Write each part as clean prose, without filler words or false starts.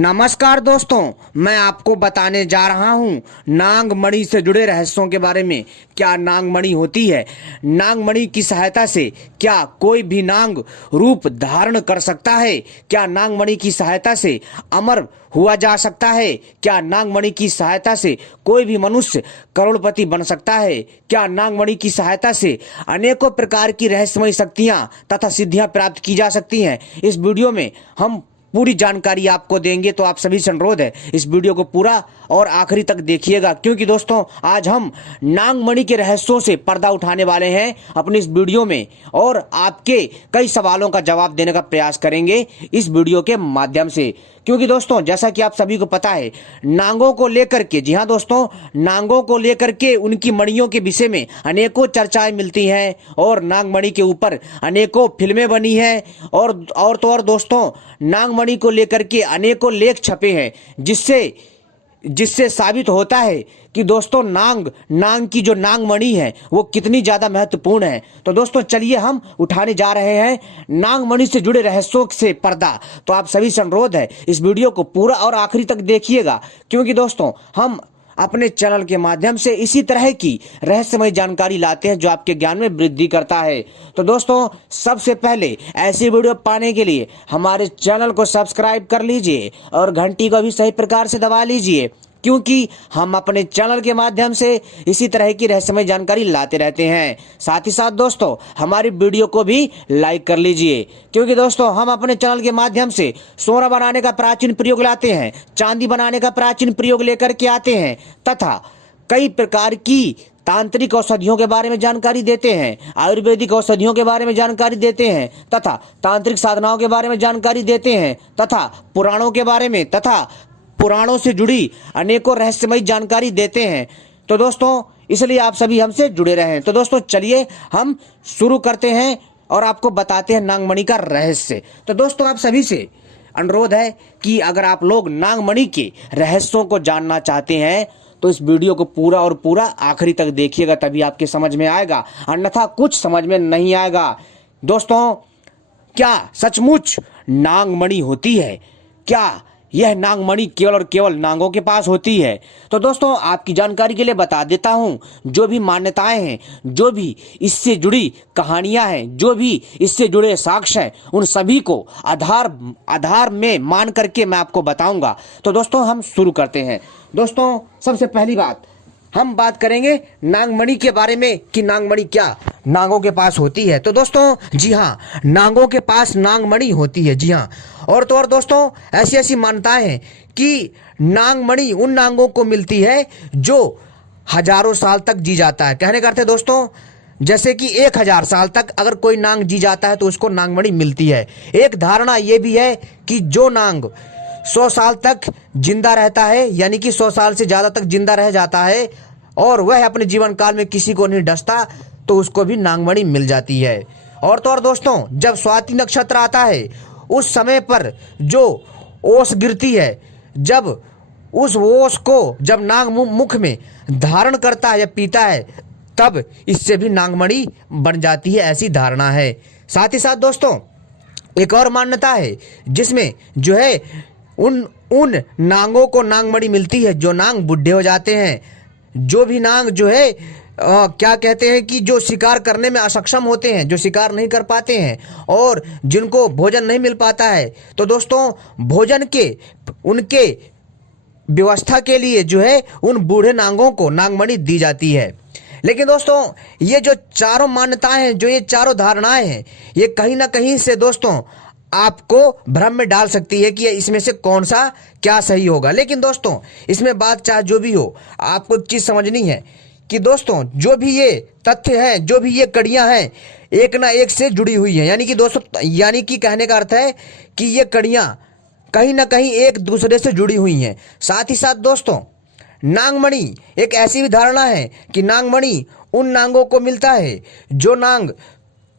नमस्कार दोस्तों, मैं आपको बताने जा रहा हूं नागमणि से जुड़े रहस्यों के बारे में। क्या नागमणि होती है? नागमणि की सहायता से क्या कोई भी नाग रूप धारण कर सकता है? क्या नागमणि की सहायता से अमर हुआ जा सकता है? क्या नागमणि की सहायता से कोई भी मनुष्य करोड़पति बन सकता है? क्या नागमणि की सहायता से अनेकों प्रकार की रहस्यमयी शक्तियां तथा सिद्धियां प्राप्त की जा सकती हैं? इस वीडियो में हम पूरी जानकारी आपको देंगे, तो आप सभी से अनुरोध है इस वीडियो को पूरा और आखिरी तक देखिएगा, क्योंकि दोस्तों आज हम नागमणि के रहस्यों से पर्दा उठाने वाले हैं अपनी इस वीडियो में, और आपके कई सवालों का जवाब देने का प्रयास करेंगे इस वीडियो के माध्यम से। क्योंकि दोस्तों जैसा कि आप सभी को पता है, नागों को लेकर के, जी हाँ दोस्तों, नागों को लेकर के उनकी मणियों के विषय में अनेकों चर्चाएं मिलती हैं और नागमणि के ऊपर अनेकों फिल्में बनी हैं, और तो और दोस्तों नागमणि को लेकर के अनेकों लेख छपे हैं, जिससे साबित होता है कि दोस्तों नाग की जो नागमणि है वो कितनी ज़्यादा महत्वपूर्ण है। तो दोस्तों चलिए हम उठाने जा रहे हैं नागमणि से जुड़े रहस्यों से पर्दा। तो आप सभी से अनुरोध है इस वीडियो को पूरा और आखिरी तक देखिएगा, क्योंकि दोस्तों हम अपने चैनल के माध्यम से इसी तरह की रहस्यमय जानकारी लाते हैं जो आपके ज्ञान में वृद्धि करता है। तो दोस्तों सबसे पहले ऐसी वीडियो पाने के लिए हमारे चैनल को सब्सक्राइब कर लीजिए और घंटी को भी सही प्रकार से दबा लीजिए, क्योंकि हम अपने चैनल के माध्यम से इसी तरह की रहस्यमय जानकारी लाते रहते हैं। साथ ही साथ दोस्तों हमारी वीडियो को भी लाइक कर लीजिए, क्योंकि दोस्तों हम अपने चैनल के माध्यम से सोना बनाने का प्राचीन प्रयोग लाते हैं, चांदी बनाने का प्राचीन प्रयोग लेकर के आते हैं, तथा कई प्रकार की तांत्रिक औषधियों के बारे में जानकारी देते हैं, आयुर्वेदिक औषधियों के बारे में जानकारी देते हैं, तथा तांत्रिक साधनाओं के बारे में जानकारी देते हैं, तथा पुराणों के बारे में, तथा पुराणों से जुड़ी अनेकों रहस्यमयी जानकारी देते हैं। तो दोस्तों इसलिए आप सभी हमसे जुड़े रहें। तो दोस्तों चलिए हम शुरू करते हैं और आपको बताते हैं नागमणि का रहस्य। तो दोस्तों आप सभी से अनुरोध है कि अगर आप लोग नागमणि के रहस्यों को जानना चाहते हैं तो इस वीडियो को पूरा और पूरा आखिरी तक देखिएगा, तभी आपके समझ में आएगा, अन्यथा कुछ समझ में नहीं आएगा। दोस्तों क्या सचमुच नागमणि होती है? क्या यह नागमणि केवल और केवल नागों के पास होती है? तो दोस्तों आपकी जानकारी के लिए बता देता हूं, जो भी मान्यताएं हैं, जो भी इससे जुड़ी कहानियां हैं, जो भी इससे जुड़े साक्ष्य हैं, उन सभी को आधार में मान करके मैं आपको बताऊंगा। तो दोस्तों हम शुरू करते हैं। दोस्तों सबसे पहली बात हम बात करेंगे नागमणि के बारे में कि नागमणि क्या नागों के पास होती है। तो दोस्तों जी हाँ, नागों के पास नागमणि होती है, जी हाँ। और तो और दोस्तों ऐसी ऐसी मान्यताएं हैं कि नागमणि उन नागों को मिलती है जो हजारों साल तक जी जाता है। कहने का अर्थ है दोस्तों, जैसे कि 1000 साल तक अगर कोई नाग जी जाता है तो उसको नागमणि मिलती है। एक धारणा यह भी है कि जो नाग 100 साल तक जिंदा रहता है, यानी कि 100 साल से ज्यादा तक जिंदा रह जाता है और वह अपने जीवन काल में किसी को नहीं डसता, तो उसको भी नागमणि मिल जाती है। और तो और दोस्तों जब स्वाति नक्षत्र आता है उस समय पर जो ओस गिरती है, जब उस ओस को जब नाग मुख में धारण करता है या पीता है, तब इससे भी नागमणि बन जाती है, ऐसी धारणा है। साथ ही साथ दोस्तों एक और मान्यता है जिसमें जो है उन नागों को नागमणि मिलती है जो नाग बूढ़े हो जाते हैं, जो भी नाग जो है क्या कहते हैं कि जो शिकार करने में असक्षम होते हैं, जो शिकार नहीं कर पाते हैं और जिनको भोजन नहीं मिल पाता है। तो दोस्तों भोजन के उनके व्यवस्था के लिए जो है उन बूढ़े नागों को नागमणि दी जाती है। लेकिन दोस्तों ये जो चारों मान्यताएं हैं, जो ये चारों धारणाएं हैं, ये कहीं ना कहीं से दोस्तों आपको भ्रम में डाल सकती है कि इसमें से कौन सा क्या सही होगा। लेकिन दोस्तों इसमें बात चाहे जो भी हो, आपको एक चीज समझनी है कि दोस्तों जो भी ये तथ्य हैं, जो भी ये कड़ियां हैं, एक ना एक से जुड़ी हुई हैं। यानी कि दोस्तों, यानी कि कहने का अर्थ है कि ये कड़ियां कहीं ना कहीं एक दूसरे से जुड़ी हुई हैं। साथ ही साथ दोस्तों नागमणि एक ऐसी भी धारणा है कि नागमणि उन नागों को मिलता है जो नाग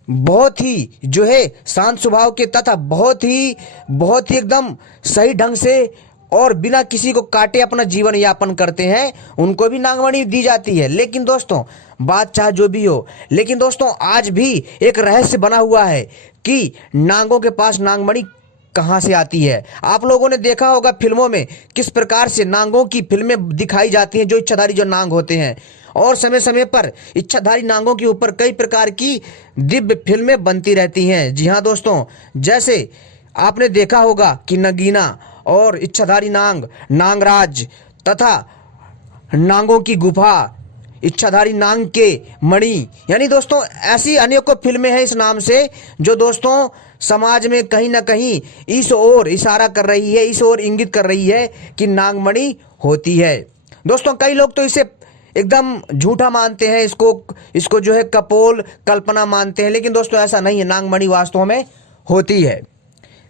बहुत ही जो है शांत स्वभाव के तथा बहुत ही एकदम सही ढंग से और बिना किसी को काटे अपना जीवन यापन करते हैं, उनको भी नागमणि दी जाती है। लेकिन दोस्तों बात चाहे जो भी हो, लेकिन दोस्तों आज भी एक रहस्य बना हुआ है कि नागों के पास नागमणि कहाँ से आती है। आप लोगों ने देखा होगा फिल्मों में किस प्रकार से नांगों की फिल्में दिखाई जाती हैं, जो इच्छाधारी जो नांग होते हैं, और समय समय पर इच्छाधारी नांगों के ऊपर कई प्रकार की दिव्य फिल्में बनती रहती हैं। जी हाँ दोस्तों, जैसे आपने देखा होगा कि नगीना और इच्छाधारी नांग, नांगराज तथा नांगों की गुफा, इच्छाधारी नांग के मणि, यानी दोस्तों ऐसी अनेकों फिल्में हैं इस नाम से, जो दोस्तों समाज में कहीं ना कहीं इस ओर इशारा कर रही है, इस ओर इंगित कर रही है कि नागमणि होती है। दोस्तों कई लोग तो इसे एकदम झूठा मानते हैं, इसको जो है कपोल कल्पना मानते हैं, लेकिन दोस्तों ऐसा नहीं है। नागमणि वास्तव में होती है।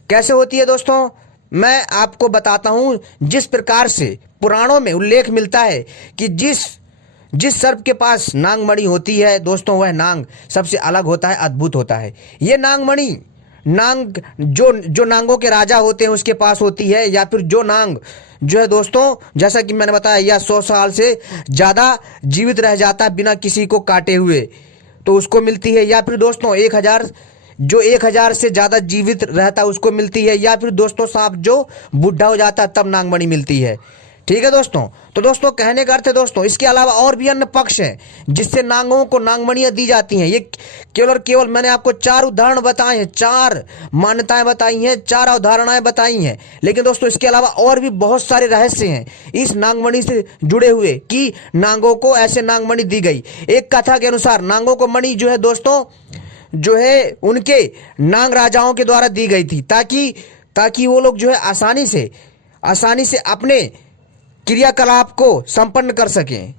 कैसे होती है दोस्तों, मैं आपको बताता हूं। जिस प्रकार से पुराणों में उल्लेख मिलता है कि जिस सर्प के पास नागमणि होती है दोस्तों, वह नांग सबसे अलग होता है, अद्भुत होता है। ये नागमणि नांग जो नांगों के राजा होते हैं उसके पास होती है, या फिर जो नांग जो है दोस्तों, जैसा कि मैंने बताया, या 100 साल से ज़्यादा जीवित रह जाता है बिना किसी को काटे हुए, तो उसको मिलती है। या फिर दोस्तों 1000 से ज़्यादा जीवित रहता है उसको मिलती है। या फिर दोस्तों सांप जो बूढ़ा हो जाता है तब नागमणि मिलती है। ठीक है दोस्तों, तो दोस्तों कहने का अर्थ है दोस्तों, इसके अलावा और भी अन्य पक्ष हैं जिससे नांगों को नागमणियां दी जाती हैं। ये केवल और केवल मैंने आपको 4 उदाहरण बताए हैं, 4 मान्यताएं बताई हैं, 4 अवधारणाएं बताई हैं, लेकिन दोस्तों इसके अलावा और भी बहुत सारे रहस्य हैं इस नागमणि से जुड़े हुए कि नांगों को ऐसे नागमणि दी गई। एक कथा के अनुसार नांगों को मणि जो है दोस्तों, जो है उनके नांग राजाओं के द्वारा दी गई थी, ताकि वो लोग जो है आसानी से अपने क्रियाकलाप को संपन्न कर सकें।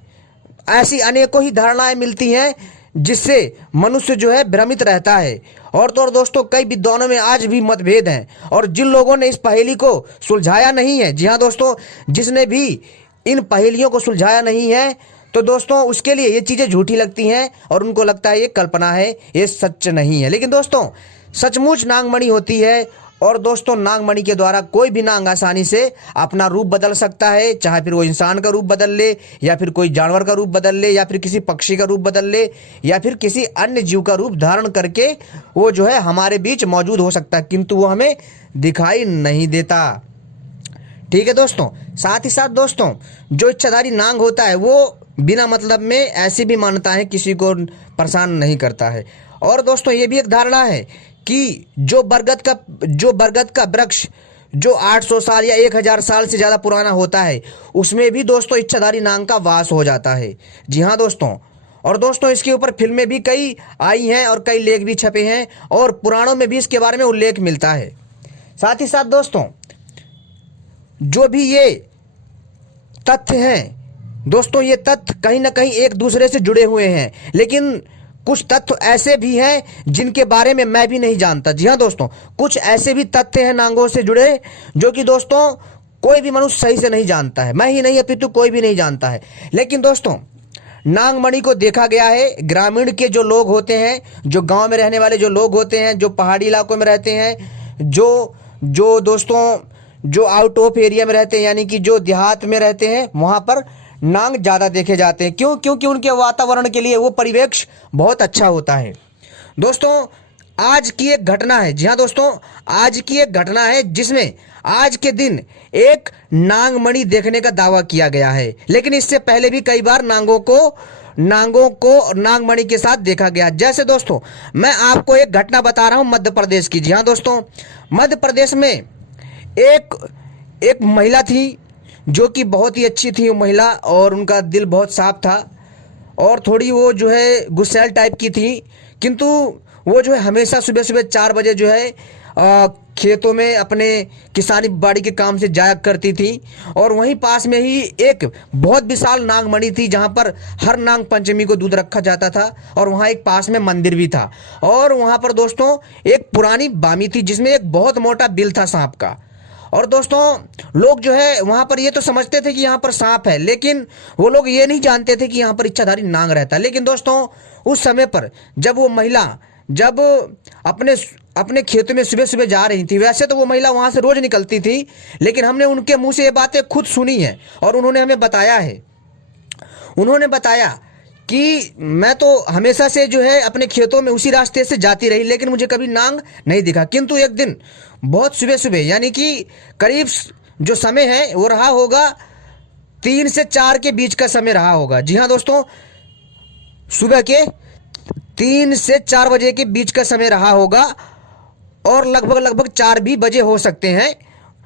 ऐसी अनेकों ही धारणाएं मिलती हैं जिससे मनुष्य जो है भ्रमित रहता है। और तो और दोस्तों कई विद्वानों में आज भी मतभेद हैं, और जिन लोगों ने इस पहेली को सुलझाया नहीं है, जी हाँ दोस्तों, जिसने भी इन पहेलियों को सुलझाया नहीं है, तो दोस्तों उसके लिए ये चीज़ें झूठी लगती हैं और उनको लगता है ये कल्पना है, ये सच नहीं है। लेकिन दोस्तों सचमुच नागमणि होती है, और दोस्तों नागमणि के द्वारा कोई भी नांग आसानी से अपना रूप बदल सकता है, चाहे फिर वो इंसान का रूप बदल ले, या फिर कोई जानवर का रूप बदल ले, या फिर किसी पक्षी का रूप बदल ले, या फिर किसी अन्य जीव का रूप धारण करके वो जो है हमारे बीच मौजूद हो सकता है, किंतु वो हमें दिखाई नहीं देता। ठीक है दोस्तों, साथ ही साथ दोस्तों जो इच्छाधारी नांग होता है वो बिना मतलब में ऐसी भी मान्यताएं किसी को परेशान नहीं करता है। और दोस्तों ये भी एक धारणा है कि जो बरगद का वृक्ष जो 800 साल या 1000 साल से ज़्यादा पुराना होता है, उसमें भी दोस्तों इच्छाधारी नांग का वास हो जाता है। जी हाँ दोस्तों, और दोस्तों इसके ऊपर फिल्में भी कई आई हैं और कई लेख भी छपे हैं, और पुराणों में भी इसके बारे में उल्लेख मिलता है। साथ ही साथ दोस्तों जो भी ये तथ्य हैं दोस्तों, ये तथ्य कहीं ना कहीं एक दूसरे से जुड़े हुए हैं, लेकिन कुछ तथ्य ऐसे भी हैं जिनके बारे में मैं भी नहीं जानता। जी हाँ दोस्तों, कुछ ऐसे भी तथ्य हैं नांगों से जुड़े जो कि दोस्तों कोई भी मनुष्य सही से नहीं जानता है, मैं ही नहीं अपितु कोई भी नहीं जानता है। लेकिन दोस्तों नागमणि को देखा गया है, ग्रामीण के जो लोग होते हैं, जो गांव में रहने वाले जो लोग होते हैं, जो पहाड़ी इलाकों में रहते हैं, जो दोस्तों जो आउट ऑफ एरिया में रहते हैं, यानी कि जो देहात में रहते हैं, वहाँ पर नांग ज़्यादा देखे जाते हैं। क्यों? क्योंकि उनके वातावरण के लिए वो परिवेश बहुत अच्छा होता है। दोस्तों आज की एक घटना है, जी हाँ दोस्तों, आज की एक घटना है जिसमें आज के दिन एक नागमणि देखने का दावा किया गया है, लेकिन इससे पहले भी कई बार नांगों को नागमणि के साथ देखा गया। जैसे दोस्तों मैं आपको एक घटना बता रहा हूँ मध्य प्रदेश की। जी हाँ दोस्तों, मध्य प्रदेश में एक महिला थी जो कि बहुत ही अच्छी थी वो महिला, और उनका दिल बहुत साफ था, और थोड़ी वो जो है गुस्सैल टाइप की थी, किंतु वो जो है हमेशा सुबह सुबह 4 बजे जो है खेतों में अपने किसानी बाड़ी के काम से जाया करती थी। और वहीं पास में ही एक बहुत विशाल नागमणि थी जहां पर हर नाग पंचमी को दूध रखा जाता था, और वहां एक पास में मंदिर भी था। और वहां पर दोस्तों एक पुरानी बामी थी जिसमें एक बहुत मोटा बिल था सांप का। और दोस्तों लोग जो है वहां पर ये तो समझते थे कि यहाँ पर सांप है, लेकिन वो लोग ये नहीं जानते थे कि यहाँ पर इच्छाधारी नाग रहता है। लेकिन दोस्तों उस समय पर जब वो महिला अपने खेतों में सुबह सुबह जा रही थी, वैसे तो वो महिला वहां से रोज निकलती थी, लेकिन हमने उनके मुंह से ये बातें खुद सुनी है, और उन्होंने हमें बताया है। उन्होंने बताया कि मैं तो हमेशा से जो है अपने खेतों में उसी रास्ते से जाती रही, लेकिन मुझे कभी नांग नहीं दिखा। किंतु एक दिन बहुत सुबह सुबह, यानी कि करीब जो समय है वो रहा होगा 3 से 4 के बीच का समय रहा होगा। जी हाँ दोस्तों, सुबह के 3 से 4 बजे के बीच का समय रहा होगा, और लगभग लगभग 4 भी बजे हो सकते हैं।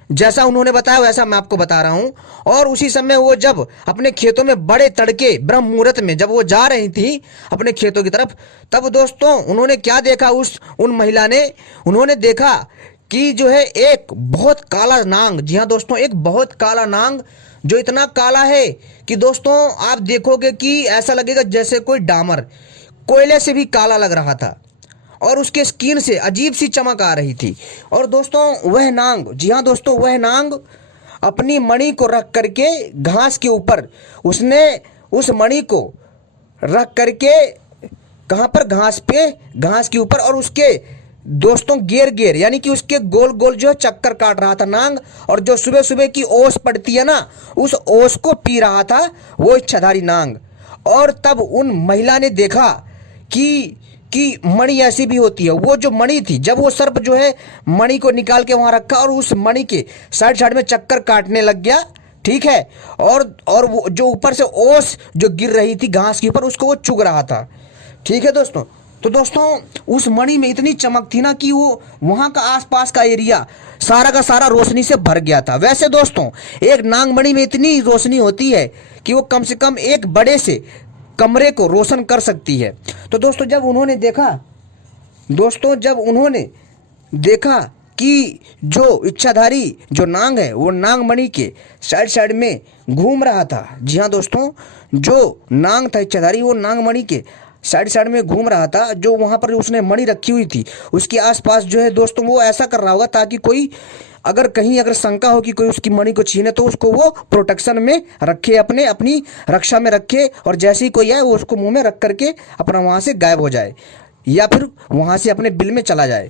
जैसा उन्होंने बताया वैसा मैं आपको बता रहा हूं। और उसी समय वो जब अपने खेतों में बड़े तड़के ब्रह्म मुहूर्त में जब वो जा रही थी अपने खेतों की तरफ, तब दोस्तों उन्होंने क्या देखा, उन महिला ने, उन्होंने देखा कि जो है एक बहुत काला नांग, जी हाँ दोस्तों, एक बहुत काला नांग, जो इतना काला है कि दोस्तों आप देखोगे कि ऐसा लगेगा जैसे कोई डामर, कोयले से भी काला लग रहा था, और उसके स्किन से अजीब सी चमक आ रही थी। और दोस्तों वह नांग, जी हाँ दोस्तों, वह नांग अपनी मणि को रख करके घास के ऊपर, उसने उस मणि को रख करके कहाँ पर, घास पे, घास के ऊपर, और उसके दोस्तों गेर गेर, यानी कि उसके गोल गोल जो है चक्कर काट रहा था नांग, और जो सुबह सुबह की ओस पड़ती है ना, उस ओस को पी रहा था वो इच्छाधारी नांग। और तब उन महिला ने देखा कि मणि ऐसी भी होती है। वो जो मणि थी, जब वो सर्प जो है मणि को निकाल के वहां रखा और उस मणि के साइड साइड में चक्कर काटने लग गया, ठीक है, और वो जो ऊपर से ओस जो गिर रही थी घास के ऊपर, उसको वो चुग रहा था, ठीक है दोस्तों। तो दोस्तों उस मणि में इतनी चमक थी ना कि वो वहां का आसपास का एरिया सारा का सारा रोशनी से भर गया था। वैसे दोस्तों एक नांग मणि में इतनी रोशनी होती है कि वो कम से कम एक बड़े से कमरे को रोशन कर सकती है। तो दोस्तों जब उन्होंने देखा कि जो इच्छाधारी जो नांग है वो नांग मणि के साइड साइड में घूम रहा था, जी हाँ दोस्तों, जो नांग था इच्छाधारी वो नांग मणि के साइड साइड में घूम रहा था, जो वहां पर उसने मणि रखी हुई थी उसके आसपास जो है दोस्तों वो ऐसा कर रहा होगा ताकि कोई अगर शंका हो कि कोई उसकी मणि को छीने तो उसको वो प्रोटेक्शन में रखे, अपनी रक्षा में रखे, और जैसे ही कोई आए वो उसको मुंह में रख करके अपना वहां से गायब हो जाए, या फिर वहां से अपने बिल में चला जाए।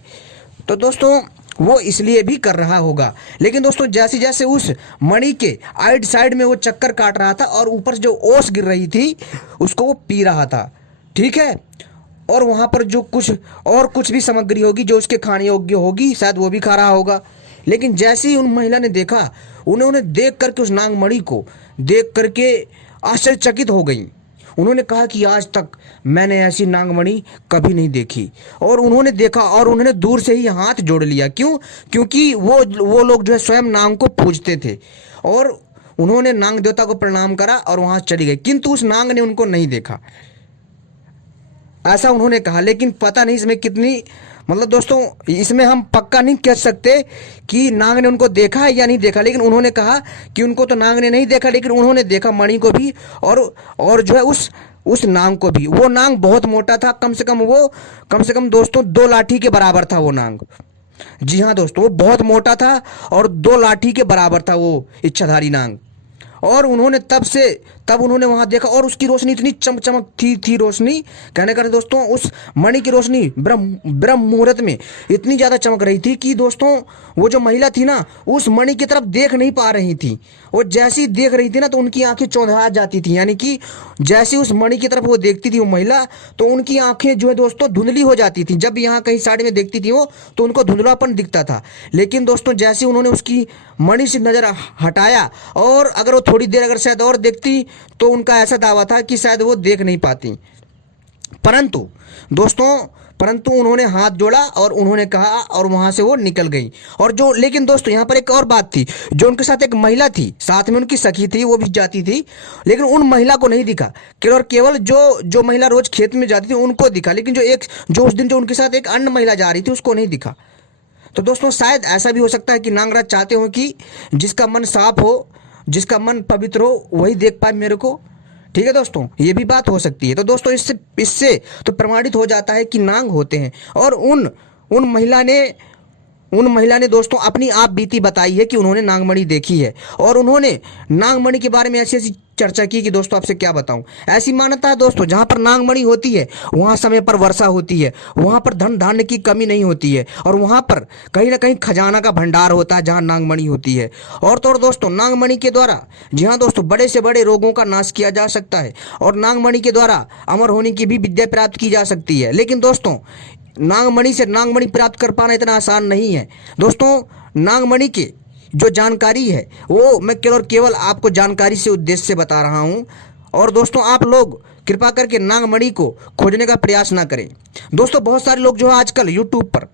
तो दोस्तों वो इसलिए भी कर रहा होगा। लेकिन दोस्तों जैसे जैसे उस मणि के आइड साइड में वो चक्कर काट रहा था और ऊपर से जो ओस गिर रही थी उसको वो पी रहा था, ठीक है, और वहां पर जो कुछ भी सामग्री होगी जो उसके खाने योग्य होगी शायद वो भी खा रहा होगा। लेकिन जैसे ही उन महिला ने देखा, उन्होंने देख करके उस नांग मणि को देख करके आश्चर्यचकित हो गई। उन्होंने कहा कि आज तक मैंने ऐसी नांगमणि कभी नहीं देखी। और उन्होंने देखा और उन्होंने दूर से ही हाथ जोड़ लिया। क्यों? क्योंकि वो लोग जो है स्वयं नांग को पूजते थे, और उन्होंने नांग देवता को प्रणाम करा और वहां चली गई। किंतु उस नांग ने उनको नहीं देखा, ऐसा उन्होंने कहा। लेकिन पता नहीं इसमें कितनी, मतलब दोस्तों इसमें हम पक्का नहीं कह सकते कि नांग ने उनको देखा है या नहीं देखा। लेकिन उन्होंने कहा कि उनको तो नांग ने नहीं देखा, लेकिन उन्होंने देखा मणि को भी और जो है उस नांग को भी। वो नांग बहुत मोटा था, कम से कम दोस्तों 2 लाठी के बराबर था वो नांग। जी हाँ दोस्तों, वो बहुत मोटा था और 2 लाठी के बराबर था वो इच्छाधारी नांग। और उन्होंने तब उन्होंने वहां देखा और उसकी रोशनी इतनी चमक थी रोशनी, कहने का दोस्तों उस मणि की रोशनी ब्रह्म मुहूर्त में इतनी ज्यादा चमक रही थी कि दोस्तों वो जो महिला थी ना उस मणि की तरफ देख नहीं पा रही थी। वो जैसी देख रही थी ना तो उनकी आंखें चौंधा जाती थी, यानी कि जैसे उस मणि की तरफ वो देखती थी वो महिला तो उनकी आंखें जो है दोस्तों धुंधली हो जाती थी। जब यहाँ कहीं साइड में देखती थी वो तो उनको धुंधलापन दिखता था। लेकिन दोस्तों जैसे उन्होंने उसकी मणि से नजर हटाया और अगर वो थोड़ी देर अगर शायद और देखती तो उनका ऐसा दावा था कि शायद वो देख नहीं पाती। परंतु उन्होंने हाथ जोड़ा और उन्होंने कहा और वहां से वो निकल गई। लेकिन दोस्तों यहाँ पर एक और बात थी, जो उनके साथ एक महिला थी, साथ में उनकी सखी थी, वो भी जाती थी, लेकिन उन महिला को नहीं दिखा। केवल जो महिला रोज खेत में जाती थी उनको दिखा, लेकिन जो उस दिन जो उनके साथ एक अन्य महिला जा रही थी उसको नहीं दिखा। तो दोस्तों शायद ऐसा भी हो सकता है कि नागराज चाहते हो कि जिसका मन साफ हो, जिसका मन पवित्र हो, वही देख पाए मेरे को। ठीक है दोस्तों, ये भी बात हो सकती है। तो दोस्तों इससे तो प्रमाणित हो जाता है कि नांग होते हैं। और उन महिला ने उन महिला ने दोस्तों अपनी आप बीती बताई है कि उन्होंने नागमणि देखी है और उन्होंने नागमणि के बारे में ऐसी ऐसी चर्चा की कि दोस्तों आपसे क्या बताऊं। ऐसी मान्यता है दोस्तों, जहां पर नागमणि होती है वहां समय पर वर्षा होती है, वहां पर धन धान्य की कमी नहीं होती है और वहां पर कहीं ना कहीं खजाना का भंडार होता है जहां नागमणि होती है। और तो और दोस्तों नागमणि के द्वारा, जी हाँ दोस्तों, बड़े से बड़े रोगों का नाश किया जा सकता है और नागमणि के द्वारा अमर होने की भी विद्या प्राप्त की जा सकती है। लेकिन दोस्तों नागमणि से नागमणि प्राप्त कर पाना इतना आसान नहीं है दोस्तों। नागमणि के जो जानकारी है वो मैं केवल और केवल आपको जानकारी से उद्देश्य से बता रहा हूं। और दोस्तों आप लोग कृपा करके नागमणि को खोजने का प्रयास ना करें। दोस्तों बहुत सारे लोग जो है आजकल यूट्यूब पर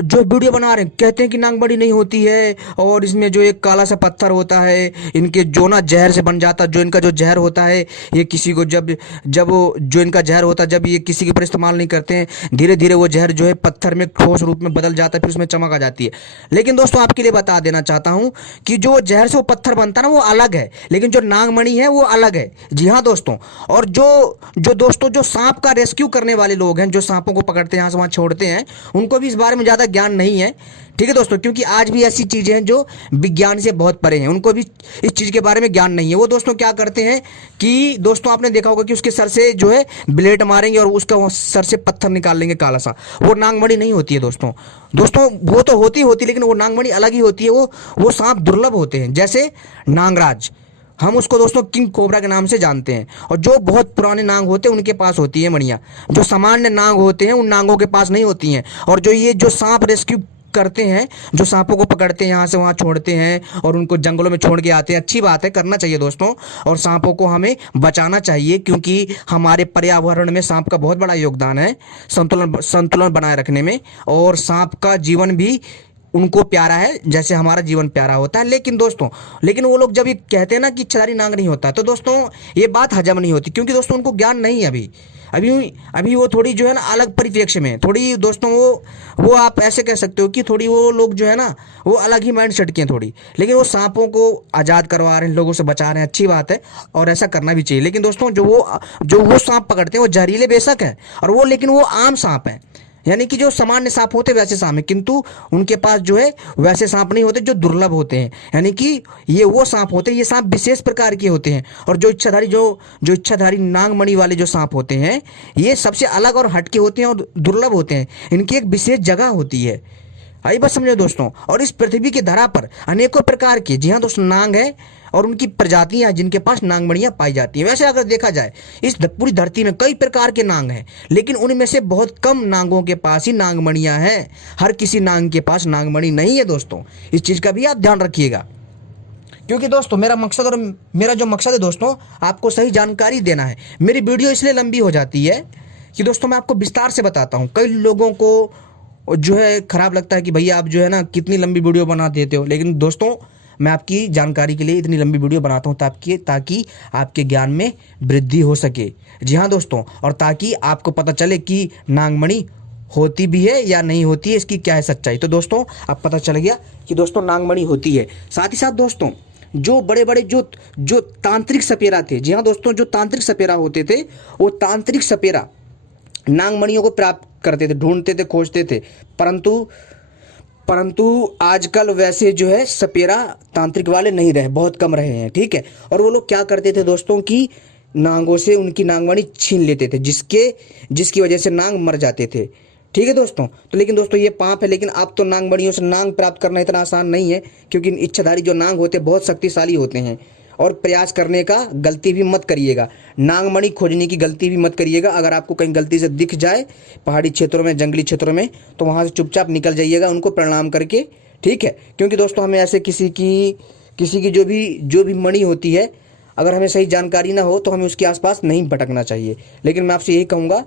जो वीडियो बना रहे हैं कहते हैं कि नागमणि नहीं होती है और इसमें जो एक काला सा पत्थर होता है इनके जो ना जहर से बन जाता है। जो इनका जो जहर होता है ये किसी को जब जब वो जो इनका जहर होता है जब ये किसी के ऊपर इस्तेमाल नहीं करते हैं धीरे धीरे वो जहर जो है पत्थर में ठोस रूप में बदल जाता है, फिर उसमें चमक आ जाती है। लेकिन दोस्तों आपके लिए बता देना चाहता हूँ कि जो जहर से वो पत्थर बनता है ना वो अलग है, लेकिन जो नागमणि है वो अलग है। जी हाँ दोस्तों, और जो जो दोस्तों जो सांप का रेस्क्यू करने वाले लोग हैं, जो सांपों को पकड़ते हैं यहाँ से वहाँ छोड़ते हैं, उनको भी इस बारे में ज़्यादा ज्ञान नहीं है। ठीक है दोस्तों, क्योंकि आज भी ऐसी चीजें हैं जो विज्ञान से बहुत परे हैं, उनको भी इस चीज के बारे में ज्ञान नहीं है। वो दोस्तों क्या करते हैं कि दोस्तों आपने देखा होगा कि उसके सर से जो है ब्लेड मारेंगे और उसका सर से पत्थर निकाल लेंगे काला सा। वो नागमणि नहीं होती है दोस्तों। दोस्तों वो तो होती लेकिन वो नागमणि अलग ही होती है। वो सांप दुर्लभ होते हैं, जैसे नागराज, हम उसको दोस्तों किंग कोबरा के नाम से जानते हैं। और जो बहुत पुराने नाग होते हैं उनके पास होती है मणियां, जो सामान्य नाग होते हैं उन नागों के पास नहीं होती हैं। और जो ये जो सांप रेस्क्यू करते हैं, जो सांपों को पकड़ते हैं यहाँ से वहाँ छोड़ते हैं और उनको जंगलों में छोड़ के आते हैं, अच्छी बात है, करना चाहिए दोस्तों। और सांपों को हमें बचाना चाहिए क्योंकि हमारे पर्यावरण में सांप का बहुत बड़ा योगदान है संतुलन बनाए रखने में। और सांप का जीवन भी उनको प्यारा है जैसे हमारा जीवन प्यारा होता है। लेकिन दोस्तों वो लोग जब ये कहते हैं ना कि इच्छाधारी नाग नहीं होता, तो दोस्तों ये बात हजम नहीं होती, क्योंकि दोस्तों उनको ज्ञान नहीं है अभी अभी अभी वो थोड़ी जो है ना अलग परिप्रेक्ष्य में थोड़ी दोस्तों वो आप ऐसे कह सकते हो कि थोड़ी वो लोग जो है ना वो अलग ही माइंड सेट के हैं थोड़ी। लेकिन वो सांपों को आज़ाद करवा रहे हैं, लोगों से बचा रहे हैं, अच्छी बात है और ऐसा करना भी चाहिए। लेकिन दोस्तों जो वो सांप पकड़ते हैं वो जहरीले बेशक है और वो, लेकिन वो आम सांप है, यानी कि जो सामान्य सांप होते वैसे सांप है, किंतु उनके पास जो है वैसे सांप नहीं होते जो दुर्लभ होते हैं। यानी कि ये वो सांप होते हैं, ये सांप विशेष प्रकार के होते हैं। और जो इच्छाधारी नागमणि वाले जो सांप होते हैं ये सबसे अलग और हटके होते हैं और दुर्लभ होते हैं। इनकी एक विशेष जगह होती है, आई बात समझो दोस्तों। और इस पृथ्वी की धरा पर अनेकों प्रकार के, जी हाँ दोस्तों, नाग है और उनकी प्रजातियां हैं जिनके पास नागमणियां पाई जाती हैं। वैसे अगर देखा जाए इस पूरी धरती में कई प्रकार के नाग हैं, लेकिन उनमें से बहुत कम नागों के पास ही नागमणियां हैं। हर किसी नाग के पास नागमणि नहीं है दोस्तों, इस चीज का भी आप ध्यान रखिएगा। क्योंकि दोस्तों मेरा जो मकसद है दोस्तों आपको सही जानकारी देना है। मेरी वीडियो इसलिए लंबी हो जाती है कि दोस्तों मैं आपको विस्तार से बताता हूँ। कई लोगों को जो है खराब लगता है कि भैया आप जो है ना कितनी लंबी वीडियो बना देते हो, लेकिन दोस्तों मैं आपकी जानकारी के लिए इतनी लंबी वीडियो बनाता हूँ ताकि आपके ज्ञान में वृद्धि हो सके। जी हाँ दोस्तों, और ताकि आपको पता चले कि नागमणि होती भी है या नहीं होती है, इसकी क्या है सच्चाई। तो दोस्तों अब पता चल गया कि दोस्तों नागमणि होती है। साथ ही साथ दोस्तों जो बड़े बड़े जो तांत्रिक सपेरा थे, जी हाँ दोस्तों, जो तांत्रिक सपेरा होते थे वो तांत्रिक सपेरा नागमणियों को प्राप्त करते थे, ढूंढते थे, खोजते थे। परंतु आजकल वैसे जो है सपेरा तांत्रिक वाले नहीं रहे, बहुत कम रहे हैं। ठीक है, और वो लोग क्या करते थे दोस्तों कि नागों से उनकी नागमणि छीन लेते थे, जिसकी वजह से नाग मर जाते थे। ठीक है दोस्तों, तो लेकिन दोस्तों ये पाप है। लेकिन अब तो नागमणियों से नाग प्राप्त करना इतना आसान नहीं है, क्योंकि इच्छाधारी जो नाग होते हैं बहुत शक्तिशाली होते हैं। और प्रयास करने का गलती भी मत करिएगा, नागमणि खोजने की गलती भी मत करिएगा। अगर आपको कहीं गलती से दिख जाए पहाड़ी क्षेत्रों में, जंगली क्षेत्रों में, तो वहाँ से चुपचाप निकल जाइएगा उनको प्रणाम करके। ठीक है, क्योंकि दोस्तों हमें ऐसे किसी की जो भी मणि होती है, अगर हमें सही जानकारी ना हो तो हमें उसके आसपास नहीं भटकना चाहिए। लेकिन मैं आपसे यही कहूँगा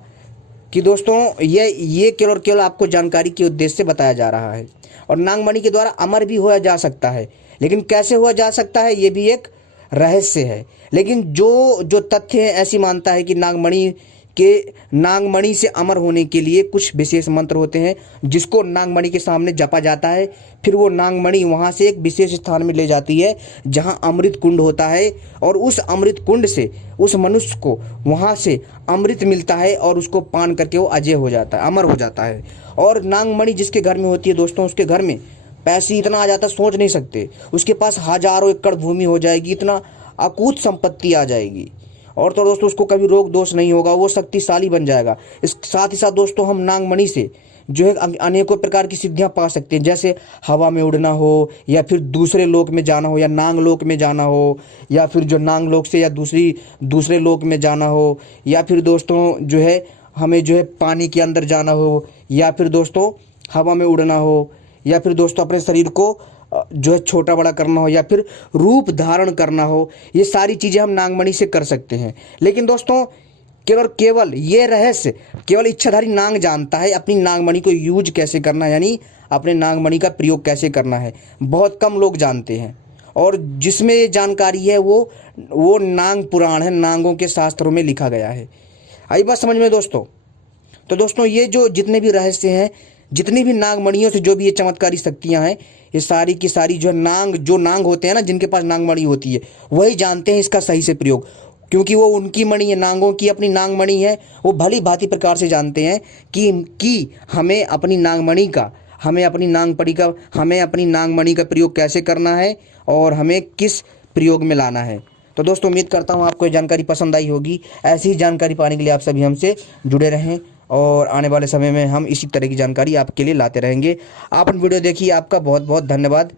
कि दोस्तों ये केवल और केवल आपको जानकारी के उद्देश्य से बताया जा रहा है। और नागमणि के द्वारा अमर भी हुआ जा सकता है, लेकिन कैसे हुआ जा सकता है ये भी एक रहस्य है। लेकिन जो तथ्य है ऐसी मानता है कि नागमणि कि नागमणि से अमर होने के लिए कुछ विशेष मंत्र होते हैं जिसको नागमणि के सामने जपा जाता है। फिर वो नागमणि वहाँ से एक विशेष स्थान में ले जाती है जहाँ अमृत कुंड होता है, और उस अमृत कुंड से उस मनुष्य को वहाँ से अमृत मिलता है और उसको पान करके वो अजय हो जाता है, अमर हो जाता है। और नागमणि जिसके घर में होती है दोस्तों, उसके घर में पैसे इतना आ जाता सोच नहीं सकते। उसके पास हजारों एकड़ भूमि हो जाएगी, इतना अकूत संपत्ति आ जाएगी, और तो दोस्तों उसको कभी रोग दोष नहीं होगा, वो शक्तिशाली बन जाएगा। इस साथ ही साथ दोस्तों हम नागमणि से जो है अनेकों प्रकार की सिद्धियां पा सकते हैं, जैसे हवा में उड़ना हो, या फिर दूसरे लोक में जाना हो, या नांग लोक में जाना हो, या फिर जो नांग लोक से या दूसरे लोक में जाना हो, या फिर दोस्तों जो है हमें जो है पानी के अंदर जाना हो, या फिर दोस्तों हवा में उड़ना हो, या फिर दोस्तों अपने शरीर को जो है छोटा बड़ा करना हो, या फिर रूप धारण करना हो। ये सारी चीज़ें हम नागमणि से कर सकते हैं। लेकिन दोस्तों केवल ये रहस्य केवल इच्छाधारी नाग जानता है, अपनी नागमणि को यूज कैसे करना है, यानी अपने नागमणि का प्रयोग कैसे करना है, बहुत कम लोग जानते हैं। और जिसमें ये जानकारी है वो नाग पुराण है, नागों के शास्त्रों में लिखा गया है। आई बात समझ में दोस्तों? तो दोस्तों ये जो जितने भी रहस्य हैं, जितनी भी नागमणियों से जो भी ये चमत्कारी शक्तियां हैं, ये सारी की सारी जो नाग होते हैं ना, जिनके पास नागमणि होती है, वही जानते हैं इसका सही से प्रयोग, क्योंकि वो उनकी मणि है, नागों की अपनी नागमणि है। वो भली भांति प्रकार से जानते हैं कि हमें अपनी नागमणि का, हमें अपनी नागमणि का प्रयोग कैसे करना है और हमें किस प्रयोग में लाना है। तो दोस्तों उम्मीद करता हूँ आपको ये जानकारी पसंद आई होगी। ऐसी ही जानकारी पाने के लिए आप सभी हमसे जुड़े रहें, और आने वाले समय में हम इसी तरह की जानकारी आपके लिए लाते रहेंगे। आपने वीडियो देखी, आपका बहुत बहुत धन्यवाद।